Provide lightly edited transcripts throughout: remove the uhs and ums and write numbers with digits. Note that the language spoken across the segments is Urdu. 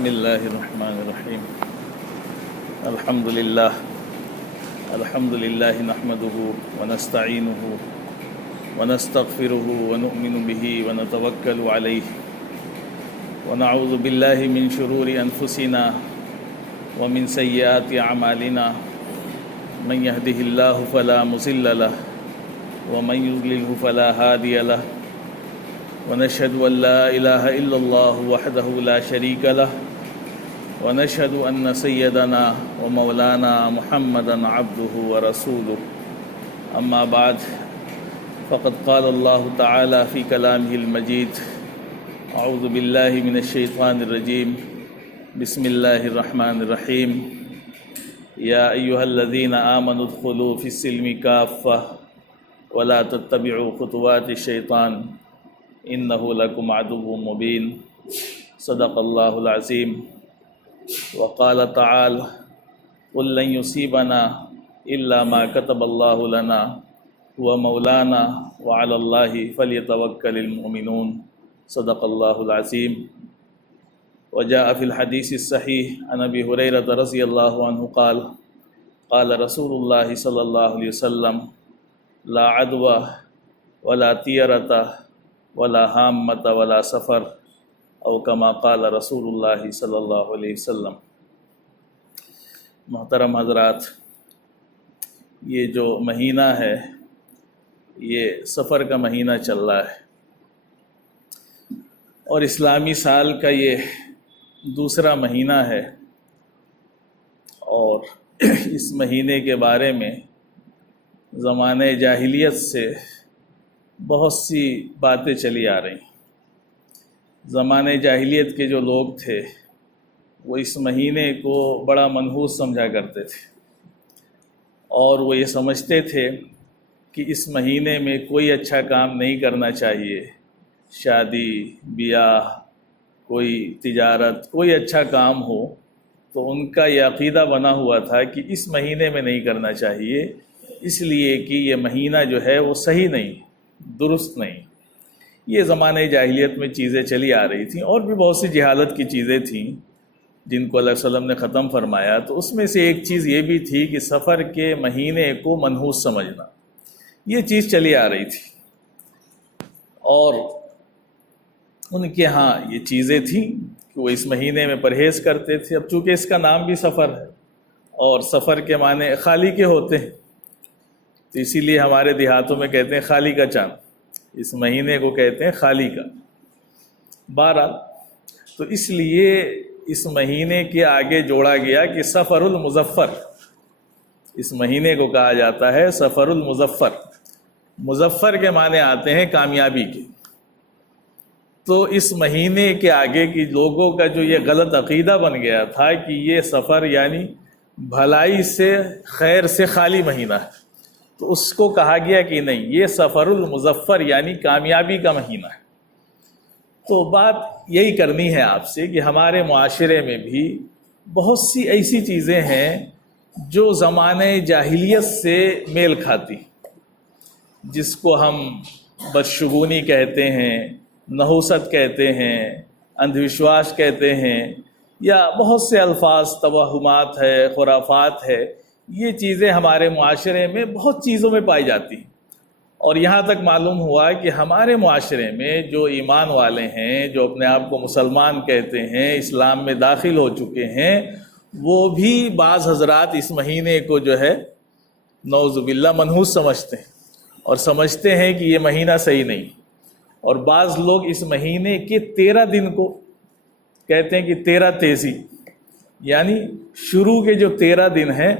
بسم الله الرحمن الرحيم. الحمد لله نحمده ونستعينه ونستغفره ونؤمن به ونتوكل عليه ونعوذ بالله من شرور أنفسنا ومن سيئات أعمالنا من يهده الله فلا مضل له ومن يضلله فلا هادي له ونشهد أن لا إله إلا الله وحده لا شريك له ونشهد أن سيدنا ومولانا محمدا عبده ورسوله. أما بعد فقد قال الله تعالى في كلامه المجيد: أعوذ بالله من الشيطان الرجيم، بسم الله الرحمن الرحيم. يا أيها الذين آمنوا ادخلوا في السلم كافة ولا تتبعوا خطوات الشيطان إنه لكم عدو مبين. صدق الله العظيم. وقال تعالى: قل لن يصيبنا إلا ما كتب الله لنا هو مولانا وعلى الله فليتوكل المؤمنون. صدق الله العظيم. وجاء في الحديث الصحيح عن أبي هريرة رضي الله عنه قال: قال رسول الله صلى الله عليه وسلم: لا عدوى ولا طيرة ولا حامة ولا سفر، او کما قال رسول اللہ صلی اللہ علیہ وسلم. محترم حضرات، یہ جو مہینہ ہے یہ سفر کا مہینہ چل رہا ہے اور اسلامی سال کا یہ دوسرا مہینہ ہے، اور اس مہینے کے بارے میں زمانہ جاہلیت سے بہت سی باتیں چلی آ رہی ہیں. زمانہ جاہلیت کے جو لوگ تھے وہ اس مہینے کو بڑا منحوس سمجھا کرتے تھے، اور وہ یہ سمجھتے تھے کہ اس مہینے میں کوئی اچھا کام نہیں کرنا چاہیے. شادی بیاہ، کوئی تجارت، کوئی اچھا کام ہو تو ان کا یہ عقیدہ بنا ہوا تھا کہ اس مہینے میں نہیں کرنا چاہیے، اس لیے کہ یہ مہینہ جو ہے وہ صحیح نہیں، درست نہیں. یہ زمانہ جاہلیت میں چیزیں چلی آ رہی تھیں، اور بھی بہت سی جہالت کی چیزیں تھیں جن کو اللہ علیہ وسلم نے ختم فرمایا. تو اس میں سے ایک چیز یہ بھی تھی کہ سفر کے مہینے کو منحوس سمجھنا. یہ چیز چلی آ رہی تھی اور ان کے ہاں یہ چیزیں تھیں کہ وہ اس مہینے میں پرہیز کرتے تھے. اب چونکہ اس کا نام بھی سفر ہے اور سفر کے معنی خالی کے ہوتے ہیں، تو اسی لیے ہمارے دیہاتوں میں کہتے ہیں خالی کا چاند. اس مہینے کو کہتے ہیں خالی کا. بہرحال تو اس لیے اس مہینے کے آگے جوڑا گیا کہ سفر المظفر. اس مہینے کو کہا جاتا ہے سفر المظفر. مظفر کے معنی آتے ہیں کامیابی کے. تو اس مہینے کے آگے کی لوگوں کا جو یہ غلط عقیدہ بن گیا تھا کہ یہ سفر یعنی بھلائی سے، خیر سے خالی مہینہ ہے، تو اس کو کہا گیا کہ نہیں، یہ سفر المظفر یعنی کامیابی کا مہینہ ہے. تو بات یہی کرنی ہے آپ سے کہ ہمارے معاشرے میں بھی بہت سی ایسی چیزیں ہیں جو زمانہ جاہلیت سے میل کھاتی، جس کو ہم بدشگونی کہتے ہیں، نحوست کہتے ہیں، اندھ وشواس کہتے ہیں، یا بہت سے الفاظ، توہمات ہے، خرافات ہے. یہ چیزیں ہمارے معاشرے میں بہت چیزوں میں پائی جاتی ہیں، اور یہاں تک معلوم ہوا کہ ہمارے معاشرے میں جو ایمان والے ہیں، جو اپنے آپ کو مسلمان کہتے ہیں، اسلام میں داخل ہو چکے ہیں، وہ بھی بعض حضرات اس مہینے کو جو ہے نعوذ باللہ منحوس سمجھتے ہیں، اور سمجھتے ہیں کہ یہ مہینہ صحیح نہیں. اور بعض لوگ اس مہینے کے 13 دن کو کہتے ہیں کہ 13 تیزی، یعنی شروع کے جو 13 دن ہیں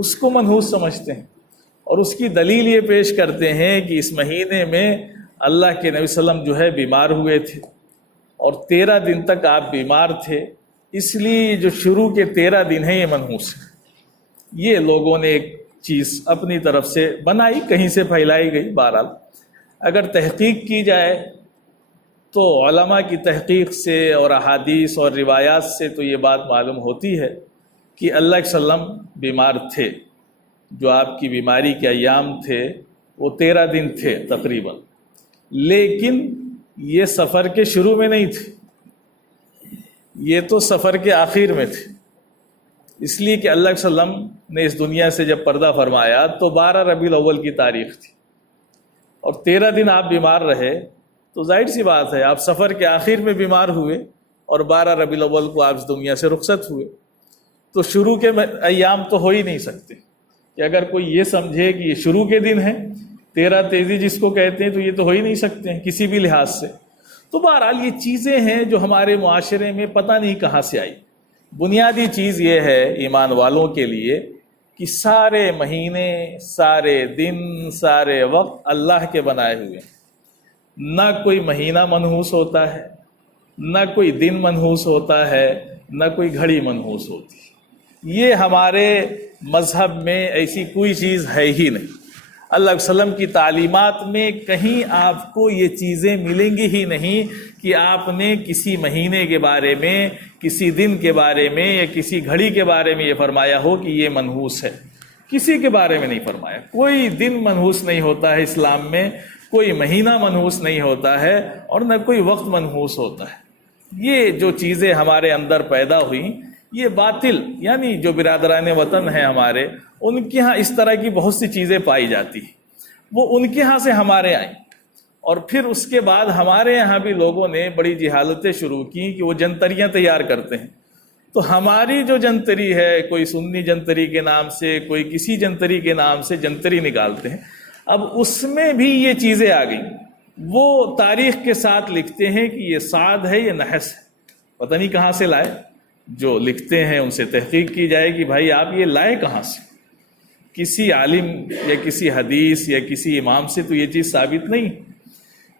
اس کو منحوس سمجھتے ہیں، اور اس کی دلیل یہ پیش کرتے ہیں کہ اس مہینے میں اللہ کے نبی صلی اللہ علیہ وسلم جو ہے بیمار ہوئے تھے، اور 13 دن تک آپ بیمار تھے، اس لیے جو شروع کے 13 دن ہیں یہ منحوس ہے. یہ لوگوں نے ایک چیز اپنی طرف سے بنائی، کہیں سے پھیلائی گئی. بہرحال اگر تحقیق کی جائے تو علماء کی تحقیق سے اور احادیث اور روایات سے تو یہ بات معلوم ہوتی ہے کہ اللہ کے وسلم بیمار تھے. جو آپ کی بیماری کے ایام تھے وہ 13 دن تھے تقریباً، لیکن یہ سفر کے شروع میں نہیں تھے، یہ تو سفر کے آخر میں تھے، اس لیے کہ اللہ صلی اللہ علیہ وسلم نے اس دنیا سے جب پردہ فرمایا تو 12 ربیع الاول کی تاریخ تھی، اور 13 دن آپ بیمار رہے، تو ظاہر سی بات ہے آپ سفر کے آخر میں بیمار ہوئے اور 12 ربیع الاول کو آپ اس دنیا سے رخصت ہوئے، تو شروع کے ایام تو ہو ہی نہیں سکتے کہ اگر کوئی یہ سمجھے کہ یہ شروع کے دن ہیں 13 تیزی جس کو کہتے ہیں، تو یہ تو ہو ہی نہیں سکتے ہیں کسی بھی لحاظ سے۔ تو بہرحال یہ چیزیں ہیں جو ہمارے معاشرے میں پتہ نہیں کہاں سے آئی۔ بنیادی چیز یہ ہے ایمان والوں کے لیے کہ سارے مہینے، سارے دن، سارے وقت اللہ کے بنائے ہوئے ہیں، نہ کوئی مہینہ منحوس ہوتا ہے، نہ کوئی دن منحوس ہوتا ہے، نہ کوئی گھڑی منحوس ہوتی ہے۔ یہ ہمارے مذہب میں ایسی کوئی چیز ہے ہی نہیں۔ اللہ علیہ وسلم کی تعلیمات میں کہیں آپ کو یہ چیزیں ملیں گی ہی نہیں کہ آپ نے کسی مہینے کے بارے میں، کسی دن کے بارے میں یا کسی گھڑی کے بارے میں یہ فرمایا ہو کہ یہ منحوس ہے۔ کسی کے بارے میں نہیں فرمایا۔ کوئی دن منحوس نہیں ہوتا ہے اسلام میں، کوئی مہینہ منحوس نہیں ہوتا ہے، اور نہ کوئی وقت منحوس ہوتا ہے۔ یہ جو چیزیں ہمارے اندر پیدا ہوئیں یہ باطل، یعنی جو برادران وطن ہیں ہمارے، ان کے ہاں اس طرح کی بہت سی چیزیں پائی جاتی ہیں، وہ ان کے ہاں سے ہمارے آئیں، اور پھر اس کے بعد ہمارے یہاں بھی لوگوں نے بڑی جہالتیں شروع کی کہ وہ جنتریاں تیار کرتے ہیں۔ تو ہماری جو جنتری ہے، کوئی سنی جنتری کے نام سے، کوئی کسی جنتری کے نام سے جنتری نکالتے ہیں، اب اس میں بھی یہ چیزیں آ گئیں۔ وہ تاریخ کے ساتھ لکھتے ہیں کہ یہ صاد ہے، یہ نحس ہے، پتہ نہیں کہاں سے لائے۔ جو لکھتے ہیں ان سے تحقیق کی جائے کہ بھائی آپ یہ لائے کہاں سے؟ کسی عالم یا کسی حدیث یا کسی امام سے تو یہ چیز ثابت نہیں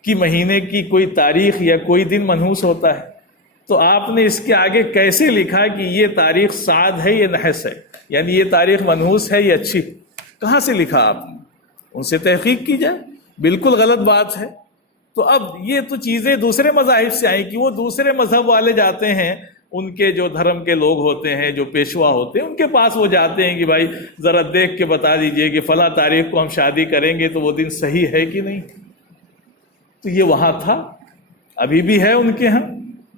کہ مہینے کی کوئی تاریخ یا کوئی دن منحوس ہوتا ہے۔ تو آپ نے اس کے آگے کیسے لکھا کہ یہ تاریخ صاد ہے، یہ نحس ہے، یعنی یہ تاریخ منحوس ہے، یہ اچھی؟ کہاں سے لکھا آپ نے؟ ان سے تحقیق کی جائے۔ بالکل غلط بات ہے۔ تو اب یہ تو چیزیں دوسرے مذاہب سے آئیں کہ وہ دوسرے مذہب والے جاتے ہیں، ان کے جو دھرم کے لوگ ہوتے ہیں، جو پیشوا ہوتے ہیں، ان کے پاس وہ جاتے ہیں کہ بھائی ذرا دیکھ کے بتا دیجئے کہ فلاں تاریخ کو ہم شادی کریں گے تو وہ دن صحیح ہے کہ نہیں۔ تو یہ وہاں تھا، ابھی بھی ہے ان کے ہاں،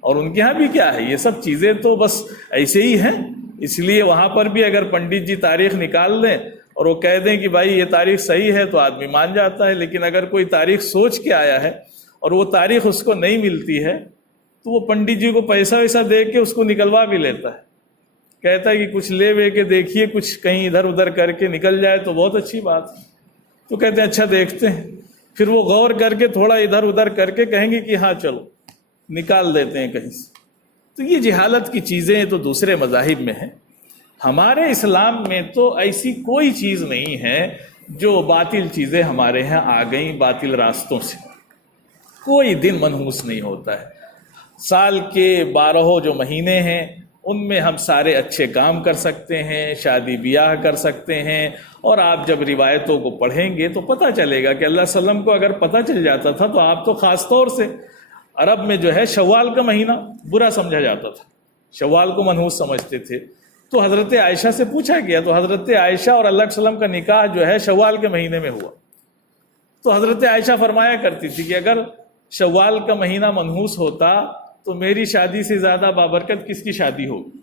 اور ان کے ہاں بھی کیا ہے، یہ سب چیزیں تو بس ایسے ہی ہیں۔ اس لیے وہاں پر بھی اگر پنڈت جی تاریخ نکال دیں اور وہ کہہ دیں کہ بھائی یہ تاریخ صحیح ہے تو آدمی مان جاتا ہے، لیکن اگر کوئی تاریخ سوچ کے آیا ہے اور وہ تاریخ اس کو نہیں ملتی ہے تو وہ پنڈت جی کو پیسہ ویسہ دے کے اس کو نکلوا بھی لیتا ہے، کہتا ہے کہ کچھ لے وے کے دیکھیے، کچھ کہیں ادھر ادھر کر کے نکل جائے تو بہت اچھی بات ہے۔ تو کہتے ہیں اچھا دیکھتے ہیں، پھر وہ غور کر کے تھوڑا ادھر ادھر کر کے کہیں گے کہ ہاں چلو نکال دیتے ہیں کہیں سے۔ تو یہ جہالت کی چیزیں تو دوسرے مذاہب میں ہیں، ہمارے اسلام میں تو ایسی کوئی چیز نہیں ہے جو باطل چیزیں ہمارے ہاں آ گئیں باطل راستوں سے۔ کوئی دن منحوس نہیں ہوتا ہے۔ سال کے 12 جو مہینے ہیں ان میں ہم سارے اچھے کام کر سکتے ہیں، شادی بیاہ کر سکتے ہیں، اور آپ جب روایتوں کو پڑھیں گے تو پتہ چلے گا کہ اللہ صلی اللہ علیہ وسلم کو اگر پتہ چل جاتا تھا تو آپ تو خاص طور سے عرب میں جو ہے شوال کا مہینہ برا سمجھا جاتا تھا، شوال کو منحوس سمجھتے تھے۔ تو حضرت عائشہ سے پوچھا گیا تو حضرت عائشہ اور اللہ صلی اللہ علیہ وسلم کا نکاح جو ہے شوال کے مہینے میں ہوا۔ تو حضرت عائشہ فرمایا کرتی تھی کہ اگر شوال کا مہینہ منحوس ہوتا تو میری شادی سے زیادہ بابرکت کس کی شادی ہوگی؟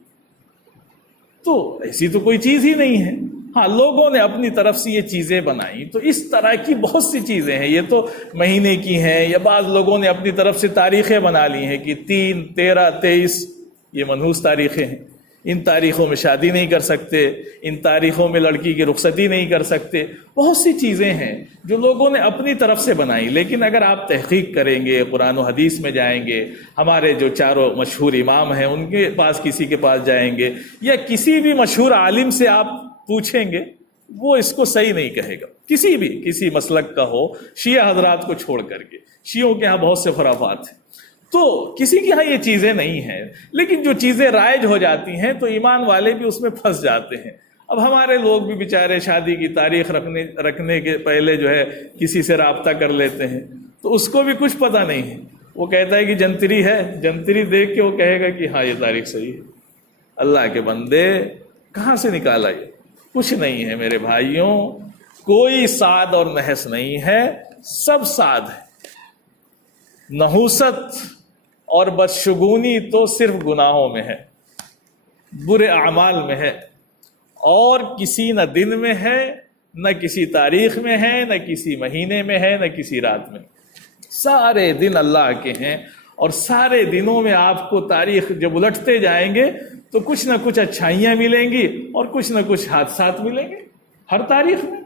تو ایسی تو کوئی چیز ہی نہیں ہے۔ ہاں لوگوں نے اپنی طرف سے یہ چیزیں بنائی، تو اس طرح کی بہت سی چیزیں ہیں، یہ تو مہینے کی ہیں، یا بعض لوگوں نے اپنی طرف سے تاریخیں بنا لی ہیں کہ 3، 13، 23 یہ منحوس تاریخیں ہیں، ان تاریخوں میں شادی نہیں کر سکتے، ان تاریخوں میں لڑکی کی رخصتی نہیں کر سکتے۔ بہت سی چیزیں ہیں جو لوگوں نے اپنی طرف سے بنائی، لیکن اگر آپ تحقیق کریں گے، قرآن و حدیث میں جائیں گے، ہمارے جو چاروں مشہور امام ہیں ان کے پاس کسی کے پاس جائیں گے، یا کسی بھی مشہور عالم سے آپ پوچھیں گے، وہ اس کو صحیح نہیں کہے گا، کسی مسلک کا ہو، شیعہ حضرات کو چھوڑ کر کے۔ شیعوں کے ہاں بہت سے خرافات ہیں، تو کسی کے ہاں یہ چیزیں نہیں ہیں، لیکن جو چیزیں رائج ہو جاتی ہیں تو ایمان والے بھی اس میں پھنس جاتے ہیں۔ اب ہمارے لوگ بھی بیچارے شادی کی تاریخ رکھنے کے پہلے جو ہے کسی سے رابطہ کر لیتے ہیں، تو اس کو بھی کچھ پتہ نہیں ہے، وہ کہتا ہے کہ جنتری ہے، جنتری دیکھ کے وہ کہے گا کہ ہاں یہ تاریخ صحیح ہے۔ اللہ کے بندے کہاں سے نکالا یہ؟ کچھ نہیں ہے میرے بھائیوں، کوئی صاد اور نحس نہیں ہے، سب صاد ہے۔ نحوست اور بدشگونی تو صرف گناہوں میں ہے، برے اعمال میں ہے، اور کسی نہ دن میں ہے، نہ کسی تاریخ میں ہے، نہ کسی مہینے میں ہے، نہ کسی رات میں۔ سارے دن اللہ کے ہیں، اور سارے دنوں میں آپ کو تاریخ جب الٹتے جائیں گے تو کچھ نہ کچھ اچھائیاں ملیں گی اور کچھ نہ کچھ حادثات ملیں گے ہر تاریخ میں۔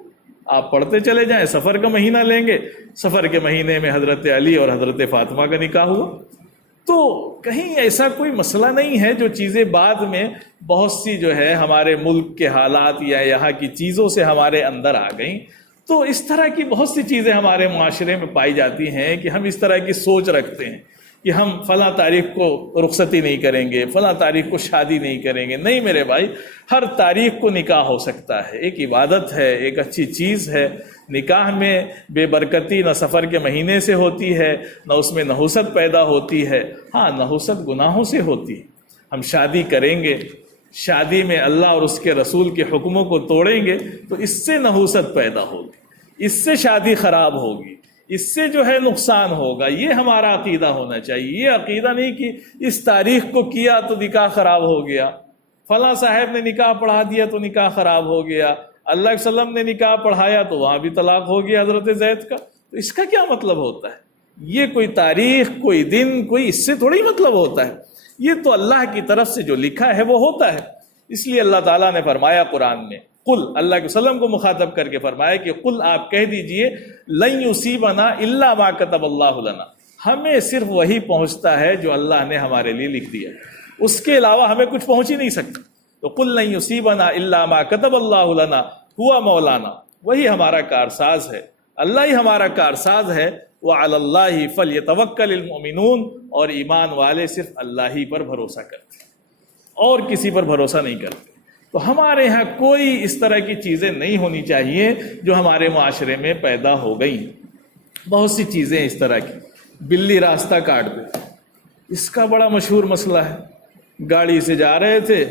آپ پڑھتے چلے جائیں، سفر کا مہینہ لیں گے، سفر کے مہینے میں حضرت علی اور حضرت فاطمہ کا نکاح ہوا۔ تو کہیں ایسا کوئی مسئلہ نہیں ہے جو چیزیں بعد میں بہت سی جو ہے ہمارے ملک کے حالات یا یہاں کی چیزوں سے ہمارے اندر آ گئیں۔ تو اس طرح کی بہت سی چیزیں ہمارے معاشرے میں پائی جاتی ہیں کہ ہم اس طرح کی سوچ رکھتے ہیں کہ ہم فلاں تاریخ کو رخصتی نہیں کریں گے، فلاں تاریخ کو شادی نہیں کریں گے۔ نہیں میرے بھائی، ہر تاریخ کو نکاح ہو سکتا ہے، ایک عبادت ہے، ایک اچھی چیز ہے۔ نکاح میں بے برکتی نہ سفر کے مہینے سے ہوتی ہے، نہ اس میں نحوست پیدا ہوتی ہے۔ ہاں، نحوست گناہوں سے ہوتی ہے۔ ہم شادی کریں گے، شادی میں اللہ اور اس کے رسول کے حکموں کو توڑیں گے تو اس سے نحوست پیدا ہوگی، اس سے شادی خراب ہوگی، اس سے جو ہے نقصان ہوگا۔ یہ ہمارا عقیدہ ہونا چاہیے۔ یہ عقیدہ نہیں کہ اس تاریخ کو کیا تو نکاح خراب ہو گیا، فلاں صاحب نے نکاح پڑھا دیا تو نکاح خراب ہو گیا، اللہ کے وسلم نے نکاح پڑھایا تو وہاں بھی طلاق ہو گیا حضرت زید کا۔ تو اس کا کیا مطلب ہوتا ہے؟ یہ کوئی تاریخ، کوئی دن، کوئی اس سے تھوڑی مطلب ہوتا ہے۔ یہ تو اللہ کی طرف سے جو لکھا ہے وہ ہوتا ہے۔ اس لیے اللہ تعالیٰ نے فرمایا قرآن میں، قل، اللہ کے وسلم کو مخاطب کر کے فرمایا کہ قل، آپ کہہ دیجئے، لن یصیبنا الا ما کتب اللہ لنا، ہمیں صرف وہی پہنچتا ہے جو اللہ نے ہمارے لیے لکھ دیا، اس کے علاوہ ہمیں کچھ پہنچ ہی نہیں سکتا۔ تو قل لن یصیبنا الا ما کتب اللہ لنا ہوا مولانا، وہی ہمارا کارساز ہے، اللہ ہی ہمارا کارساز ہے۔ وعلی اللہ فلیتوکل المؤمنون، اور ایمان والے صرف اللہ ہی پر بھروسہ کرتے، اور کسی پر بھروسہ نہیں کرتے۔ تو ہمارے ہاں کوئی اس طرح کی چیزیں نہیں ہونی چاہیے جو ہمارے معاشرے میں پیدا ہو گئی۔ بہت سی چیزیں اس طرح کی، بلی راستہ کاٹ دے، اس کا بڑا مشہور مسئلہ ہے۔ گاڑی سے جا رہے تھے،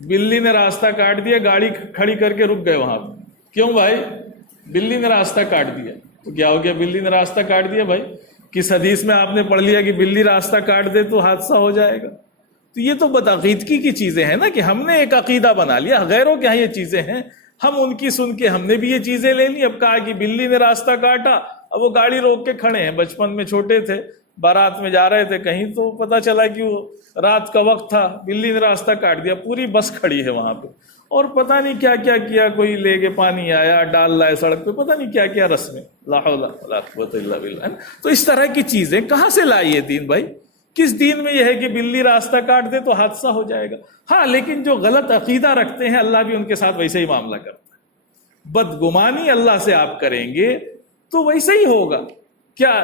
بلی نے راستہ کاٹ دیا، گاڑی کھڑی کر کے رک گئے وہاں پہ۔ کیوں بھائی؟ بلی نے راستہ کاٹ دیا۔ تو کیا ہو گیا؟ بلی نے راستہ کاٹ دیا بھائی، کس حدیث میں آپ نے پڑھ لیا کہ بلی راستہ کاٹ دے تو حادثہ ہو جائے گا؟ تو یہ تو بدعقیدگی کی چیزیں ہیں نا، کہ ہم نے ایک عقیدہ بنا لیا، غیروں کے یہاں یہ چیزیں ہیں، ہم ان کی سن کے ہم نے بھی یہ چیزیں لے لی۔ اب کہا کہ بلی نے راستہ کاٹا، اب وہ گاڑی روک کے کھڑے ہیں۔ بچپن میں چھوٹے تھے، بارات میں جا رہے تھے کہیں، تو پتہ چلا کہ وہ رات کا وقت تھا، بلی نے راستہ کاٹ دیا، پوری بس کھڑی ہے وہاں پہ، اور پتہ نہیں کیا کیا کیا، کوئی لے کے پانی آیا ڈال رہا ہے سڑک پہ، پتہ نہیں کیا کیا رسمیں، لا حول ولا قوت الا باللہ۔ تو اس طرح کی چیزیں کہاں سے لائی ہے دین بھائی؟ کس دین میں یہ ہے کہ بلی راستہ کاٹ دے تو حادثہ ہو جائے گا؟ ہاں، لیکن جو غلط عقیدہ رکھتے ہیں اللہ بھی ان کے ساتھ ویسے ہی معاملہ کرتا ہے۔ بدگمانی اللہ سے آپ کریں گے تو ویسے ہی ہوگا۔ کیا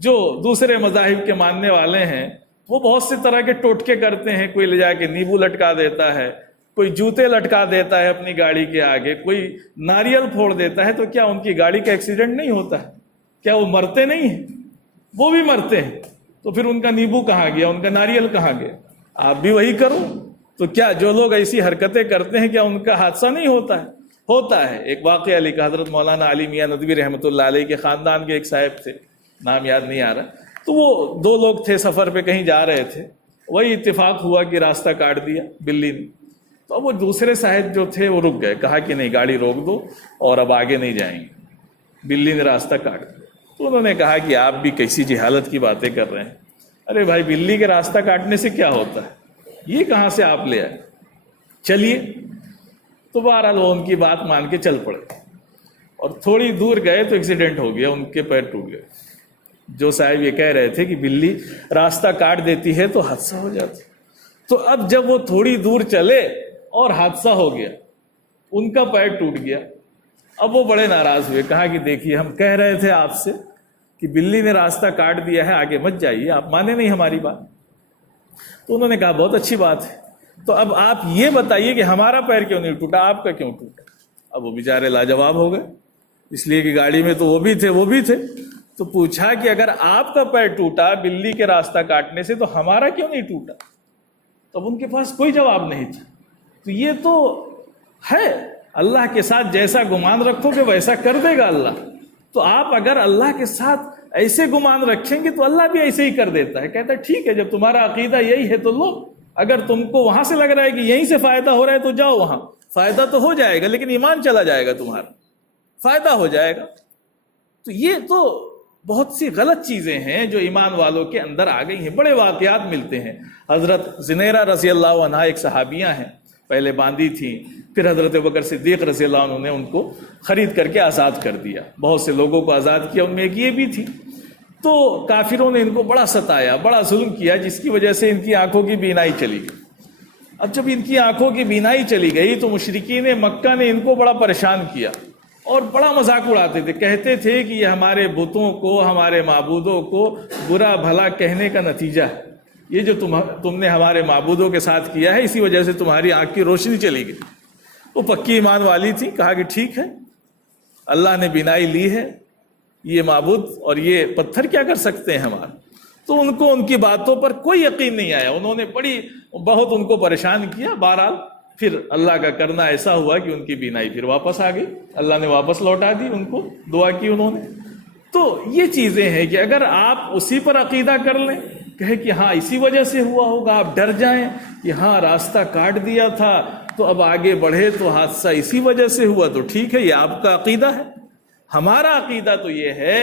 جو دوسرے مذاہب کے ماننے والے ہیں وہ بہت سے طرح کے ٹوٹکے کرتے ہیں، کوئی لے جا کے نیبو لٹکا دیتا ہے، کوئی جوتے لٹکا دیتا ہے اپنی گاڑی کے آگے، کوئی ناریل پھوڑ دیتا ہے، تو کیا ان کی گاڑی کا ایکسیڈنٹ نہیں ہوتا ہے؟ کیا وہ مرتے نہیں ہیں؟ وہ بھی مرتے ہیں۔ تو پھر ان کا نیبو کہاں گیا، ان کا ناریل کہاں گیا؟ آپ بھی وہی کرو۔ تو کیا جو لوگ ایسی حرکتیں کرتے ہیں کیا ان کا حادثہ نہیں ہوتا ہے؟ ہوتا ہے۔ ایک واقعہ لکھا، حضرت مولانا علی میاں ندوی رحمۃ اللہ علیہ کے خاندان کے ایک صاحب تھے، نام یاد نہیں آ رہا، تو وہ دو لوگ تھے، سفر پہ کہیں جا رہے تھے، وہی اتفاق ہوا کہ راستہ کاٹ دیا بلی نے۔ تو وہ دوسرے صاحب جو تھے وہ رک گئے، کہا کہ نہیں، گاڑی روک دو اور اب آگے نہیں جائیں گے، بلی نے راستہ کاٹ دیا۔ تو انہوں نے کہا کہ آپ بھی کیسی جہالت کی باتیں کر رہے ہیں، ارے بھائی بلی کے راستہ کاٹنے سے کیا ہوتا ہے، یہ کہاں سے آپ لے آئے، چلیے۔ تو بہرحال وہ ان کی بات مان کے چل پڑے، اور تھوڑی دور گئے تو ایکسیڈنٹ ہو گیا، ان کے پیر ٹوٹ گئے۔ جو صاحب یہ کہہ رہے تھے کہ بلی راستہ کاٹ دیتی ہے تو حادثہ ہو جاتا، تو اب جب وہ تھوڑی دور چلے اور حادثہ ہو گیا، ان کا پیر ٹوٹ گیا، اب وہ بڑے ناراض ہوئے، کہا کہ دیکھیے ہم کہہ رہے تھے آپ سے کہ بلی نے راستہ کاٹ دیا ہے، آگے مت جائیے، آپ مانے نہیں ہماری بات۔ تو انہوں نے کہا بہت اچھی بات ہے، تو اب آپ یہ بتائیے کہ ہمارا پیر کیوں نہیں ٹوٹا، آپ کا کیوں ٹوٹا؟ اب وہ بیچارے لاجواب ہو گئے، اس لیے کہ گاڑی میں تو وہ بھی تھے۔ تو پوچھا کہ اگر آپ کا پیر ٹوٹا بلی کے راستہ کاٹنے سے تو ہمارا کیوں نہیں ٹوٹا؟ تب ان کے پاس کوئی جواب نہیں تھا۔ تو یہ تو ہے، اللہ کے ساتھ جیسا گمان رکھو گے ویسا کر دے گا اللہ۔ تو آپ اگر اللہ کے ساتھ ایسے گمان رکھیں گے تو اللہ بھی ایسے ہی کر دیتا ہے. کہتا ہے ٹھیک ہے جب تمہارا عقیدہ یہی ہے تو لو, اگر تم کو وہاں سے لگ رہا ہے کہ یہیں سے فائدہ ہو رہا ہے تو جاؤ وہاں, فائدہ تو ہو جائے گا لیکن ایمان چلا جائے گا, تمہارا فائدہ ہو جائے گا. تو یہ تو بہت سی غلط چیزیں ہیں جو ایمان والوں کے اندر آ گئی ہیں. بڑے واقعات ملتے ہیں. حضرت زنیرہ رضی اللہ عنہا ایک صحابیہ ہیں, پہلے باندھی تھیں, پھر حضرت ابوبکر صدیق رضی اللہ عنہ نے ان کو خرید کر کے آزاد کر دیا. بہت سے لوگوں کو آزاد کیا, ان میں ایک یہ بھی تھی. تو کافروں نے ان کو بڑا ستایا, بڑا ظلم کیا, جس کی وجہ سے ان کی آنکھوں کی بینائی چلی گئی. اب جب ان کی آنکھوں کی بینائی چلی گئی تو مشرکین مکہ نے ان کو بڑا پریشان کیا اور بڑا مذاق اڑاتے تھے. کہتے تھے کہ یہ ہمارے بتوں کو, ہمارے معبودوں کو برا بھلا کہنے کا نتیجہ ہے. یہ جو تم نے ہمارے معبودوں کے ساتھ کیا ہے, اسی وجہ سے تمہاری آنکھ کی روشنی چلی گئی. وہ پکی ایمان والی تھی, کہا کہ ٹھیک ہے, اللہ نے بینائی لی ہے, یہ معبود اور یہ پتھر کیا کر سکتے ہیں ہمارا. تو ان کو ان کی باتوں پر کوئی یقین نہیں آیا. انہوں نے بہت ان کو پریشان کیا. بہرحال پھر اللہ کا کرنا ایسا ہوا کہ ان کی بینائی پھر واپس آ گئی, اللہ نے واپس لوٹا دی ان کو, دعا کی انہوں نے. تو یہ چیزیں ہیں کہ اگر آپ اسی پر عقیدہ کر لیں, کہے کہ ہاں اسی وجہ سے ہوا ہوگا, آپ ڈر جائیں کہ ہاں راستہ کاٹ دیا تھا تو اب آگے بڑھے تو حادثہ اسی وجہ سے ہوا, تو ٹھیک ہے, یہ آپ کا عقیدہ ہے. ہمارا عقیدہ تو یہ ہے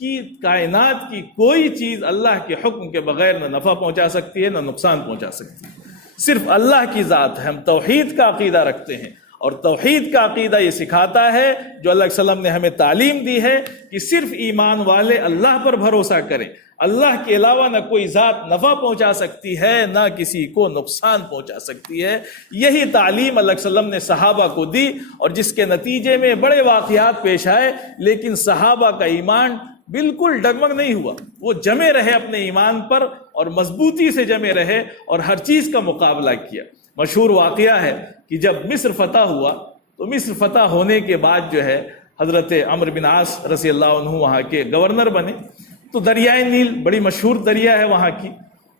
کہ کائنات کی کوئی چیز اللہ کے حکم کے بغیر نہ نفع پہنچا سکتی ہے نہ نقصان پہنچا سکتی ہے. صرف اللہ کی ذات ہے. ہم توحید کا عقیدہ رکھتے ہیں, اور توحید کا عقیدہ یہ سکھاتا ہے جو اللہ علیہ وسلم نے ہمیں تعلیم دی ہے کہ صرف ایمان والے اللہ پر بھروسہ کریں. اللہ کے علاوہ نہ کوئی ذات نفع پہنچا سکتی ہے نہ کسی کو نقصان پہنچا سکتی ہے. یہی تعلیم اللہ علیہ وسلم نے صحابہ کو دی, اور جس کے نتیجے میں بڑے واقعات پیش آئے, لیکن صحابہ کا ایمان بالکل ڈگمگ نہیں ہوا. وہ جمے رہے اپنے ایمان پر, اور مضبوطی سے جمے رہے, اور ہر چیز کا مقابلہ کیا. مشہور واقعہ ہے کہ جب مصر فتح ہوا تو مصر فتح ہونے کے بعد جو ہے حضرت عمرو بن عاص رضی اللہ عنہ وہاں کے گورنر بنے. تو دریائے نیل بڑی مشہور دریا ہے وہاں کی,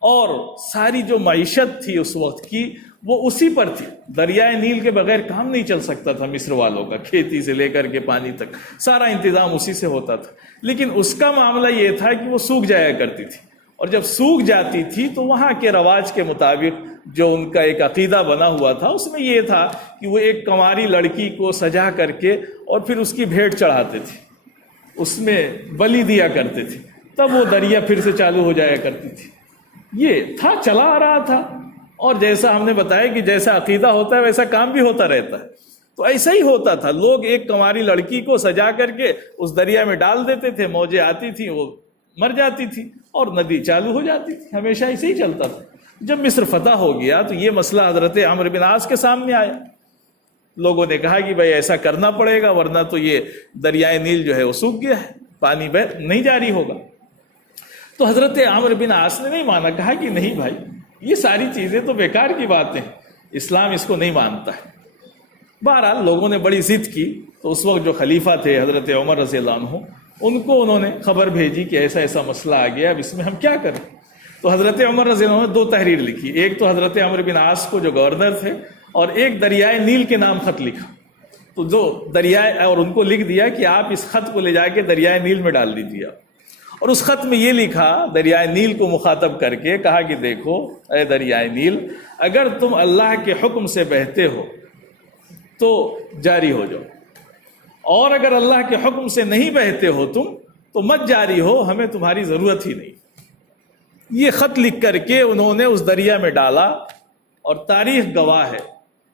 اور ساری جو معیشت تھی اس وقت کی وہ اسی پر تھی. دریائے نیل کے بغیر کام نہیں چل سکتا تھا مصر والوں کا, کھیتی سے لے کر کے پانی تک سارا انتظام اسی سے ہوتا تھا. لیکن اس کا معاملہ یہ تھا کہ وہ سوکھ جایا کرتی تھی, اور جب سوکھ جاتی تھی تو وہاں کے رواج کے مطابق جو ان کا ایک عقیدہ بنا ہوا تھا اس میں یہ تھا کہ وہ ایک کنواری لڑکی کو سجا کر کے اور پھر اس کی بھیٹ چڑھاتے تھے, اس میں بلی دیا کرتے تھے, تب وہ دریا پھر سے چالو ہو جایا کرتی تھی. یہ تھا, چلا آ رہا تھا. اور جیسا ہم نے بتایا کہ جیسا عقیدہ ہوتا ہے ویسا کام بھی ہوتا رہتا ہے. تو ایسا ہی ہوتا تھا. لوگ ایک کنواری لڑکی کو سجا کر کے اس دریا میں ڈال دیتے تھے, موجیں آتی تھیں, وہ مر جاتی تھی اور ندی چالو ہو جاتی تھی. ہمیشہ ایسے ہی چلتا تھا. جب مصر فتح ہو گیا تو یہ مسئلہ حضرت عمرو بن عاص کے سامنے آیا. لوگوں نے کہا کہ بھائی ایسا کرنا پڑے گا, ورنہ تو یہ دریائے نیل جو ہے وہ سوکھ گیا ہے, پانی نہیں جاری ہوگا. تو حضرت عمرو بن عاص نے نہیں مانا, کہا کہ نہیں بھائی, یہ ساری چیزیں تو بیکار کی باتیں, اسلام اس کو نہیں مانتا ہے. بہرحال لوگوں نے بڑی ضد کی, تو اس وقت جو خلیفہ تھے حضرت عمر رضی اللہ عنہ, ان کو انہوں نے خبر بھیجی کہ ایسا ایسا مسئلہ آ گیا, اب اس میں ہم کیا کریں. تو حضرت عمر رضی اللہ عنہ نے 2 تحریر لکھی. ایک تو حضرت عمرو بن عاص کو جو گورنر تھے, اور ایک دریائے نیل کے نام خط لکھا. تو جو دریائے, اور ان کو لکھ دیا کہ آپ اس خط کو لے جا کے دریائے نیل میں ڈال دیجیے. اور اس خط میں یہ لکھا دریائے نیل کو مخاطب کر کے, کہا کہ دیکھو اے دریائے نیل, اگر تم اللہ کے حکم سے بہتے ہو تو جاری ہو جاؤ, اور اگر اللہ کے حکم سے نہیں بہتے ہو تم تو مت جاری ہو, ہمیں تمہاری ضرورت ہی نہیں. یہ خط لکھ کر کے انہوں نے اس دریا میں ڈالا, اور تاریخ گواہ ہے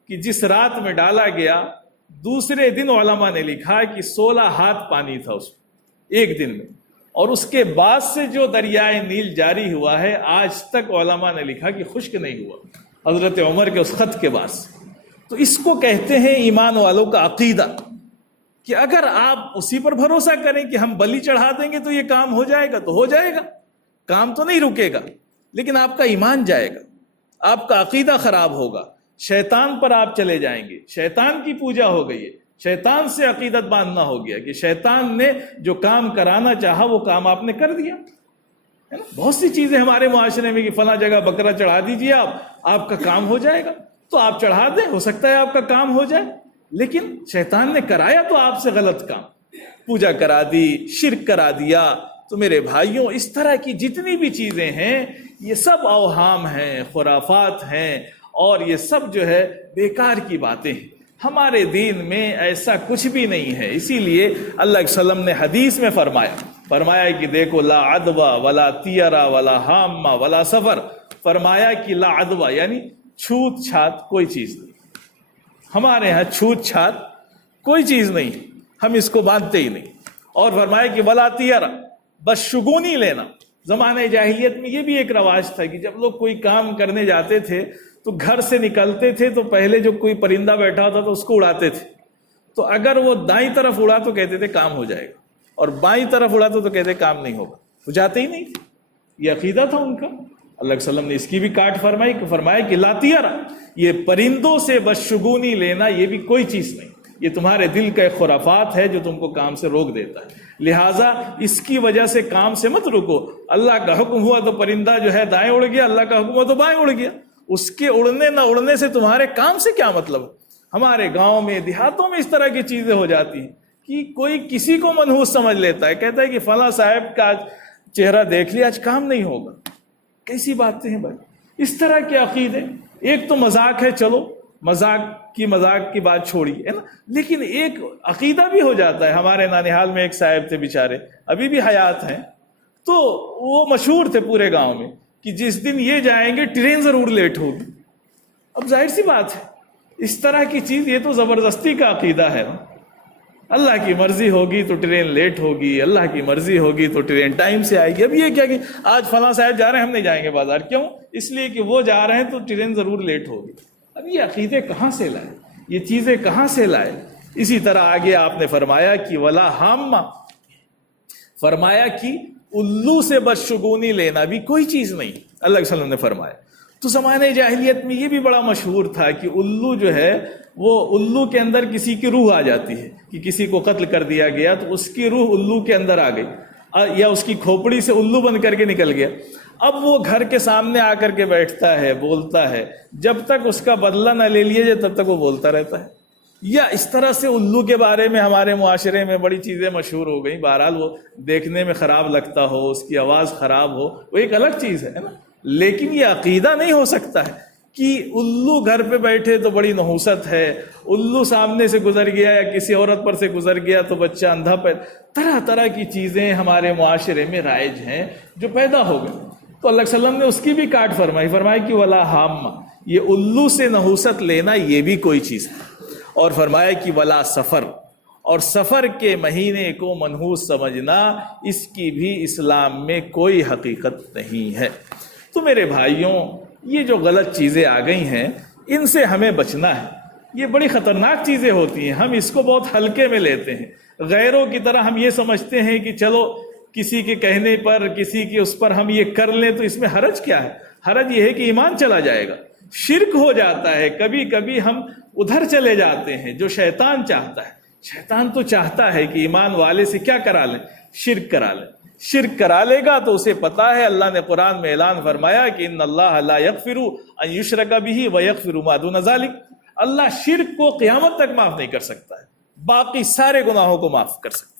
کہ جس رات میں ڈالا گیا دوسرے دن علماء نے لکھا کہ 16 ہاتھ پانی تھا اس ایک دن میں. اور اس کے بعد سے جو دریائے نیل جاری ہوا ہے آج تک علماء نے لکھا کہ خشک نہیں ہوا, حضرت عمر کے اس خط کے بعد سے. تو اس کو کہتے ہیں ایمان والوں کا عقیدہ, کہ اگر آپ اسی پر بھروسہ کریں کہ ہم بلی چڑھا دیں گے تو یہ کام ہو جائے گا, تو ہو جائے گا, کام تو نہیں رکے گا, لیکن آپ کا ایمان جائے گا, آپ کا عقیدہ خراب ہوگا, شیطان پر آپ چلے جائیں گے. شیطان کی پوجا ہو گئی ہے, شیطان سے عقیدت باندھنا ہو گیا کہ شیطان نے جو کام کرانا چاہا وہ کام آپ نے کر دیا. بہت سی چیزیں ہمارے معاشرے میں کہ فلاں جگہ بکرا چڑھا دیجیے آپ کا کام ہو جائے گا, تو آپ چڑھا دیں, ہو سکتا ہے آپ کا کام ہو جائے. لیکن شیطان نے کرایا تو آپ سے غلط کام, پوجا کرا دی, شرک کرا دیا, تو میرے بھائیوں اس طرح کی جتنی بھی چیزیں ہیں یہ سب اوہام ہیں، خرافات ہیں، اور یہ سب جو ہے بیکار کی باتیں ہیں۔ ہمارے دین میں ایسا کچھ بھی نہیں ہے۔ اسی لیے اللہ کے وسلم نے حدیث میں فرمایا کہ دیکھو لا عدوہ ولا طیرہ ولا حامہ ولا سفر، فرمایا کہ لا عدوہ یعنی چھوت چھات کوئی چیز نہیں۔ ہمارے ہاں چھوت چھات کوئی چیز نہیں، ہم اس کو مانتے ہی نہیں۔ اور فرمایا کہ ولا طیرہ، بس شگونی لینا۔ زمانہ جاہلیت میں یہ بھی ایک رواج تھا کہ جب لوگ کوئی کام کرنے جاتے تھے تو گھر سے نکلتے تھے تو پہلے جو کوئی پرندہ بیٹھا ہوتا تو اس کو اڑاتے تھے، تو اگر وہ دائیں طرف اڑا تو کہتے تھے کام ہو جائے گا، اور بائیں طرف اڑا تو کہتے کام نہیں ہوگا، وہ جاتے ہی نہیں تھے۔ یہ عقیدہ تھا ان کا۔ اللہ کے وسلم نے اس کی بھی کاٹ فرمایا کہ لا طیرہ، یہ پرندوں سے بدشگونی لینا یہ بھی کوئی چیز نہیں، یہ تمہارے دل کا ایک خرافات ہے جو تم کو کام سے روک دیتا ہے، لہٰذا اس کی وجہ سے کام سے مت رکو۔ اللہ کا حکم ہوا تو پرندہ جو ہے دائیں اڑ گیا، اللہ کا حکم ہوا تو بائیں اڑ گیا، اس کے اڑنے نہ اڑنے سے تمہارے کام سے کیا مطلب؟ ہمارے گاؤں میں دیہاتوں میں اس طرح کی چیزیں ہو جاتی ہیں کہ کوئی کسی کو منحوس سمجھ لیتا ہے، کہتا ہے کہ فلاں صاحب کا چہرہ دیکھ لیا آج کام نہیں ہوگا۔ کیسی باتیں ہیں بھائی؟ اس طرح کے عقیدے، ایک تو مذاق ہے، چلو مذاق کی بات چھوڑی ہے نا، لیکن ایک عقیدہ بھی ہو جاتا ہے۔ ہمارے نانیہال میں ایک صاحب تھے بیچارے، ابھی بھی حیات ہیں، تو وہ مشہور تھے پورے گاؤں میں کہ جس دن یہ جائیں گے ٹرین ضرور لیٹ ہوگی۔ اب ظاہر سی بات ہے اس طرح کی چیز، یہ تو زبردستی کا عقیدہ ہے نا۔ اللہ کی مرضی ہوگی تو ٹرین لیٹ ہوگی، اللہ کی مرضی ہوگی تو ٹرین ٹائم سے آئے گی۔ اب یہ کیا کہ آج فلاں صاحب جا رہے ہیں ہم نہیں جائیں گے بازار، کیوں؟ اس لیے کہ وہ جا رہے ہیں تو ٹرین ضرور لیٹ ہوگی۔ اب یہ عقیدے کہاں سے لائے، یہ چیزیں کہاں سے لائے؟ اسی طرح آگے آپ نے فرمایا کہ ولا حامہ، فرمایا کہ الو سے بدشگونی لینا بھی کوئی چیز نہیں، اللہ کے وسلم نے فرمایا۔ تو زمانہ جاہلیت میں یہ بھی بڑا مشہور تھا کہ الو جو ہے وہ الو کے اندر کسی کی روح آ جاتی ہے، کہ کسی کو قتل کر دیا گیا تو اس کی روح الو کے اندر آ گئی، یا اس کی کھوپڑی سے الو بن کر کے نکل گیا۔ اب وہ گھر کے سامنے آ کر کے بیٹھتا ہے، بولتا ہے، جب تک اس کا بدلہ نہ لے لیا جائے تب تک وہ بولتا رہتا ہے۔ یا اس طرح سے الو کے بارے میں ہمارے معاشرے میں بڑی چیزیں مشہور ہو گئیں۔ بہرحال وہ دیکھنے میں خراب لگتا ہو، اس کی آواز خراب ہو، وہ ایک الگ چیز ہے نا، لیکن یہ عقیدہ نہیں ہو سکتا ہے کہ الو گھر پہ بیٹھے تو بڑی نحوست ہے، الو سامنے سے گزر گیا یا کسی عورت پر سے گزر گیا تو بچہ اندھا طرح طرح کی چیزیں ہمارے معاشرے میں رائج ہیں جو پیدا ہو گئے۔ تو اللہ کے وسلم نے اس کی بھی کاٹ فرمائی کہ ولا حامہ، یہ الو سے نحوست لینا یہ بھی کوئی چیز ہے۔ اور فرمایا کہ ولا سفر، اور سفر کے مہینے کو منحوس سمجھنا اس کی بھی اسلام میں کوئی حقیقت نہیں ہے۔ تو میرے بھائیوں، یہ جو غلط چیزیں آ گئی ہیں ان سے ہمیں بچنا ہے۔ یہ بڑی خطرناک چیزیں ہوتی ہیں، ہم اس کو بہت ہلکے میں لیتے ہیں، غیروں کی طرح ہم یہ سمجھتے ہیں کہ چلو کسی کے کہنے پر، کسی کے اس پر ہم یہ کر لیں تو اس میں حرج کیا ہے؟ حرج یہ ہے کہ ایمان چلا جائے گا، شرک ہو جاتا ہے۔ کبھی کبھی ہم ادھر چلے جاتے ہیں جو شیطان چاہتا ہے۔ شیطان تو چاہتا ہے کہ ایمان والے سے کیا کرا لیں؟ شرک کرا لیں۔ شرک کرا لے گا تو اسے پتا ہے، اللہ نے قرآن میں اعلان فرمایا کہ ان اللہ لا یغفر ان یشرک بہ ویغفر ما دون ذلک، اللہ شرک کو قیامت تک معاف نہیں کر سکتا ہے، باقی سارے گناہوں کو معاف کر سکتا ہے۔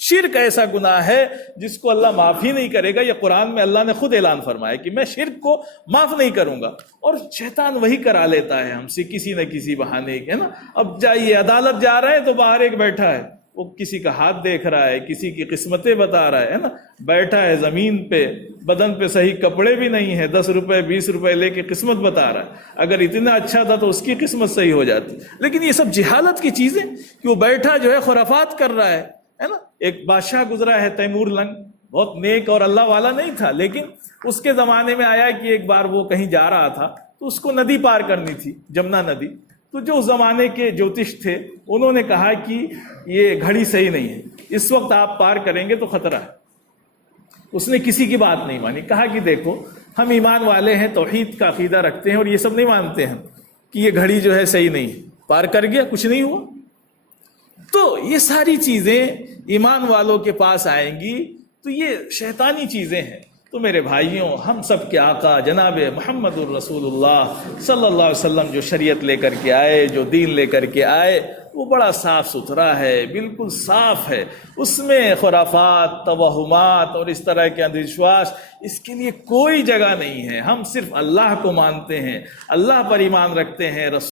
شرک ایسا گناہ ہے جس کو اللہ معاف ہی نہیں کرے گا، یہ قرآن میں اللہ نے خود اعلان فرمایا کہ میں شرک کو معاف نہیں کروں گا، اور شیطان وہی کرا لیتا ہے ہم سے کسی نہ کسی بہانے، ہے نا۔ اب جائیے عدالت جا رہے ہیں تو باہر ایک بیٹھا ہے، وہ کسی کا ہاتھ دیکھ رہا ہے، کسی کی قسمتیں بتا رہا ہے نا، بیٹھا ہے زمین پہ، بدن پہ صحیح کپڑے بھی نہیں ہیں، 10 روپے 20 روپے لے کے قسمت بتا رہا ہے۔ اگر اتنا اچھا تھا تو اس کی قسمت صحیح ہو جاتی، لیکن یہ سب جہالت کی چیزیں کہ وہ بیٹھا جو ہے خرافات کر رہا ہے نا۔ ایک بادشاہ گزرا ہے تیمور لنگ، بہت نیک اور اللہ والا نہیں تھا، لیکن اس کے زمانے میں آیا کہ ایک بار وہ کہیں جا رہا تھا تو اس کو ندی پار کرنی تھی، جمنا ندی۔ تو جو اس زمانے کے جوتش تھے انہوں نے کہا کہ یہ گھڑی صحیح نہیں ہے، اس وقت آپ پار کریں گے تو خطرہ ہے۔ اس نے کسی کی بات نہیں مانی، کہا کہ دیکھو ہم ایمان والے ہیں، توحید کا عقیدہ رکھتے ہیں، اور یہ سب نہیں مانتے ہیں کہ یہ گھڑی جو ہے صحیح نہیں ہے۔ پار کر گیا، کچھ نہیں ہوا۔ تو یہ ساری چیزیں ایمان والوں کے پاس آئیں گی تو یہ شیطانی چیزیں ہیں۔ تو میرے بھائیوں، ہم سب کے آقا جناب محمد الرسول اللہ صلی اللہ علیہ وسلم جو شریعت لے کر کے آئے، جو دین لے کر کے آئے، وہ بڑا صاف ستھرا ہے، بالکل صاف ہے، اس میں خرافات، توہمات اور اس طرح کے اندھ وشواس اس کے لیے کوئی جگہ نہیں ہے۔ ہم صرف اللہ کو مانتے ہیں، اللہ پر ایمان رکھتے ہیں،